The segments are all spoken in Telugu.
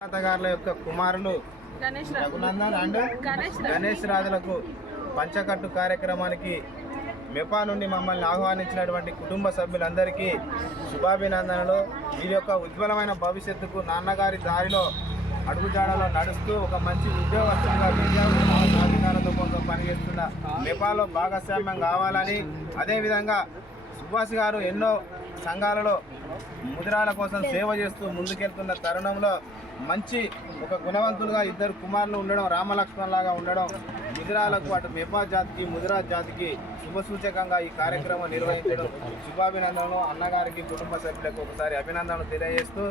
తాతగారుల యొక్క కుమారులు రఘునందన్ అండ్ గణేష్ రాజు గణేష్ రాజులకు పంచకట్టు కార్యక్రమానికి మెపా నుండి మమ్మల్ని ఆహ్వానించినటువంటి కుటుంబ సభ్యులందరికీ శుభాభినందనలు. ఈ యొక్క ఉజ్వలమైన భవిష్యత్తుకు నాన్నగారి దారిలో అడుగుజాడలో నడుస్తూ ఒక మంచి ఉద్యోగస్తులుగా విద్యార్థుల సాధికారత కోసం పనిచేస్తున్న మెపాలో భాగస్వామ్యం కావాలని అదేవిధంగా సుభాష్ గారు ఎన్నో సంఘాలలో ముదిరాల కోసం సేవ చేస్తూ ముందుకెళ్తున్న తరుణంలో మంచి ఒక గుణవంతులుగా ఇద్దరు కుమారులు ఉండడం రామలక్ష్మణ్లాగా ఉండడం ముదిరాలకు అటు మెపా జాతికి ముదిరా జాతికి శుభసూచకంగా ఈ కార్యక్రమం నిర్వహించడం శుభాభినందనలు. అన్నగారికి కుటుంబ సభ్యులకు ఒకసారి అభినందనలు తెలియజేస్తూ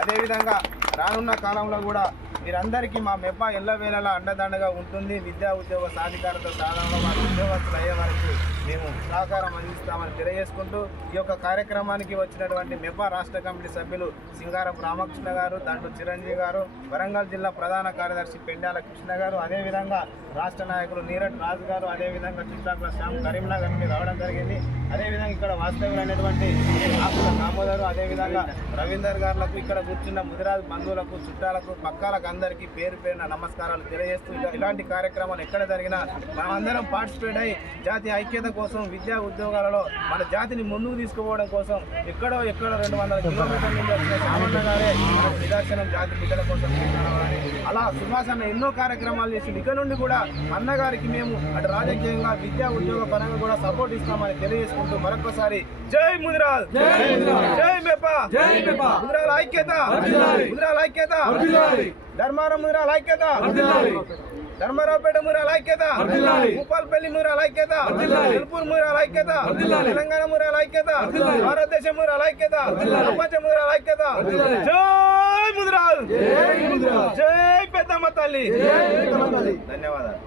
అదేవిధంగా రానున్న కాలంలో కూడా మీరందరికీ మా మెప్ప ఎల్లవేళలా అండదండగా ఉంటుంది. విద్యా ఉద్యోగ సాధికారత సాధనలో మా ఉద్యోగస్తులు అయ్యే వరకు మేము సహకారం అందిస్తామని తెలియజేసుకుంటూ ఈ యొక్క కార్యక్రమానికి వచ్చినటువంటి మెపా రాష్ట్ర కమిటీ సభ్యులు సింగారం రామకృష్ణ గారు దాంట్లో చిరంజీవి గారు వరంగల్ జిల్లా ప్రధాన కార్యదర్శి పెండాల కృష్ణ గారు అదేవిధంగా రాష్ట్ర నాయకులు నీరట్ రాజు గారు అదేవిధంగా చుట్టాకుల శ్యామ్ కరీంనగర్ నుండి రావడం జరిగింది. అదేవిధంగా ఇక్కడ వాస్తవ్యులైనటువంటి సోదరు అదేవిధంగా రవీందర్ గారులకు ఇక్కడ కూర్చున్న ముదిరాజు బంధువులకు చుట్టాలకు పక్కాలకు అందరికీ పేరు పేరున నమస్కారాలు తెలియజేస్తూ ఇలాంటి కార్యక్రమాలు ఎక్కడ జరిగినా మనమందరం పార్టిసిపేట్ అయ్యి జాతి ఐక్యత కోసం విద్యా ఉద్యోగాలలో మన జాతిని ముందుకు తీసుకుపోవడం కోసం ఎక్కడో ఎక్కడో రెండు వందల కిలోమీటర్ల నుంచి వచ్చిన సామాన్య గారే నిదర్శనం జాతి బిడ్డల కోసం అలా సుభాష్ అన్న ఎన్నో కార్యక్రమాలు చేసింది ఇక నుండి కూడా అన్నగారికి మేము అటు రాజకీయంగా విద్యా ఉద్యోగ పరంగా కూడా సపోర్ట్ ఇస్తామని తెలియజేసుకుంటూ మరొకసారి జై ముదిరాజ్! జై మెప్ప ముదిరాల ఐక్యత. ముదిరాల ఐక్యత. ధర్మారం ముదిరాల ఐక్యత. ధర్మారావుపేట మురాల ఐక్యత. భూపాల్పల్లి మురాల ఐక్యత. తిరుపూర్ మురాల ఐక్యత. తెలంగాణ మురాల ఐక్యత. భారతదేశం మురాల ఐక్యత. ప్రపంచ మురాల ఐక్యత. జై ముదిరాజ్ జై పెద్దమ్మ తల్లి. ధన్యవాదాలు.